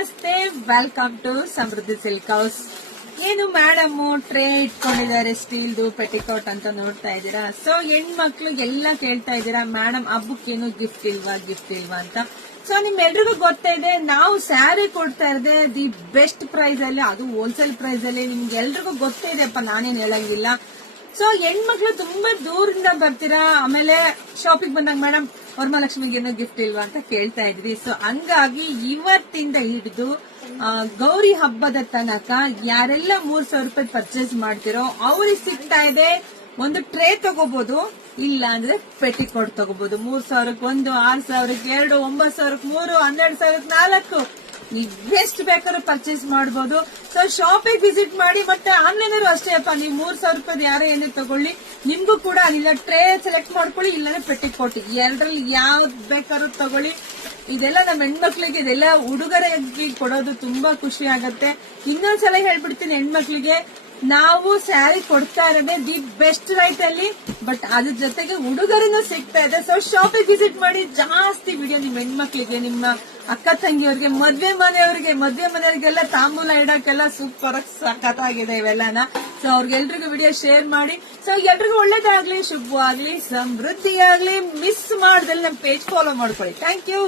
ನಮಸ್ತೆ, welcome to Samruddhi silk house. ಏನು madam tray ಇಟ್ಕೊಂಡಿದ್ದಾರೆ ಸ್ಟೀಲ್ದು ಪೆಟಿಕೋಟ್ ಅಂತ ನೋಡ್ತಾ ಇದ್ದೀರಾ. ಸೊ ಹೆಣ್ಮಕ್ಳು ಎಲ್ಲ ಕೇಳ್ತಾ ಇದ್ದೀರಾ, ಮೇಡಮ್ ಹಬ್ಬಕ್ಕೇನು ಗಿಫ್ಟ್ ಇಲ್ವಾ ಅಂತ. ಸೊ ನಿಮ್ಮೆಲ್ರಿಗೂ ಗೊತ್ತಾ ಇದೆ, ನಾವು ಸ್ಯಾರಿ ಕೊಡ್ತಾ ಇರೋದೇ ದಿ ಬೆಸ್ಟ್ ಪ್ರೈಸ್ ಅಲ್ಲಿ, ಅದು ಹೋಲ್ಸೇಲ್ ಪ್ರೈಸ್ ಅಲ್ಲಿ. ನಿಮ್ಗೆಲ್ರಿಗೂ ಗೊತ್ತೇ ಇದೆಪ್ಪ, ನಾನೇನ್ ಹೇಳಂಗಿಲ್ಲ. ಸೊ ಹೆಣ್ಮಕ್ಳು ತುಂಬಾ ದೂರದಿಂದ ಬರ್ತೀರಾ, ಆಮೇಲೆ ಶಾಪಿಂಗ್ ಬಂದಾಗ ಮೇಡಮ್ ವರಮಹಾಲಕ್ಷ್ಮಿಗೆ ಏನೋ ಗಿಫ್ಟ್ ಇಲ್ವಾ ಅಂತ ಕೇಳ್ತಾ ಇದ್ವಿ. ಸೊ ಹಂಗಾಗಿ ಇವತ್ತಿಂದ ಹಿಡಿದು ಗೌರಿ ಹಬ್ಬದ ತನಕ ಯಾರೆಲ್ಲ 3,000 ರೂಪಾಯಿ ಪರ್ಚೇಸ್ ಮಾಡ್ತಿರೋ ಅವ್ರಿಗೆ ಸಿಗ್ತಾ ಇದೆ. ಒಂದು ಟ್ರೇ ತಗೋಬಹುದು, ಇಲ್ಲ ಅಂದ್ರೆ ಪೆಟಿಕೋಟ್ ತಗೋಬಹುದು. 3,000ಕ್ಕೆ 1, 6,000ಕ್ಕೆ 2, 9,000ಕ್ಕೆ 3, 12,000ಕ್ಕೆ 4, ನೀವ್ ಎಷ್ಟು ಬೇಕಾದ್ರೂ ಪರ್ಚೇಸ್ ಮಾಡಬಹುದು. ಸೊ ಶಾಪಿಂಗ್ ವಿಸಿಟ್ ಮಾಡಿ. ಮತ್ತೆ ಆನ್ಲೈನ್ ಅಷ್ಟೇ ಅಪ್ಪ, ನೀವು 3,000 ರೂಪಾಯಿ ಯಾರೇ ಏನೇ ತಗೊಳ್ಳಿ, ನಿಮ್ಗೂ ಕೂಡ ಇಲ್ಲ ಟ್ರೇ ಸೆಲೆಕ್ಟ್ ಮಾಡ್ಕೊಳ್ಳಿ, ಇಲ್ಲಾಂದ್ರೆ ಪೆಟಿಕೋಟ್, ಎರಡರಲ್ಲಿ ಯಾವ್ದು ಬೇಕಾದ್ರೂ ತಗೊಳ್ಳಿ. ಇದೆಲ್ಲ ನಮ್ಮ ಹೆಣ್ಮಕ್ಳಿಗೆ, ಇದೆಲ್ಲ ಉಡುಗೊರೆಗೆ ಕೊಡೋದು ತುಂಬಾ ಖುಷಿ ಆಗತ್ತೆ. ಇನ್ನೊಂದ್ಸಲ ಹೇಳ್ಬಿಡ್ತೀನಿ, ಹೆಣ್ಮಕ್ಳಿಗೆ ನಾವು ಸ್ಯಾರಿ ಕೊಡ್ತಾ ಇರೋದೇ ದಿ ಬೆಸ್ಟ್ ರೈಟ್ ಅಲ್ಲಿ, ಬಟ್ ಅದ್ರ ಜೊತೆಗೆ ಉಡುಗೊರೆನೂ ಸಿಗ್ತಾ ಇದೆ. ಸೊ ಶಾಪಿಂಗ್ ವಿಸಿಟ್ ಮಾಡಿ. ಜಾಸ್ತಿ ವಿಡಿಯೋ ನಿಮ್ಮ ಹೆಣ್ಮಕ್ಳಿಗೆ, ನಿಮ್ಮ ಅಕ್ಕ ತಂಗಿಯವ್ರಿಗೆ, ಮದ್ವೆ ಮನೆಯವರಿಗೆಲ್ಲ ತಾಂಬೂಲ ಇಡಕ್ಕೆಲ್ಲ ಸೂಪರ್ ಆಗಿ ಸಖತ್ತಾಗಿದೆ ಇವೆಲ್ಲನ. ಸೊ ಅವ್ರಿಗೆಲ್ರಿಗೂ ವಿಡಿಯೋ ಶೇರ್ ಮಾಡಿ. ಸೊ ಎಲ್ರಿಗೂ ಒಳ್ಳೇದಾಗ್ಲಿ, ಶುಭವಾಗ್ಲಿ, ಸಮೃದ್ಧಿ ಆಗ್ಲಿ. ಮಿಸ್ ಮಾಡ್ದಲ್ಲಿ ನಮ್ಮ ಪೇಜ್ ಫಾಲೋ ಮಾಡ್ಕೊಳ್ಳಿ. Thank you.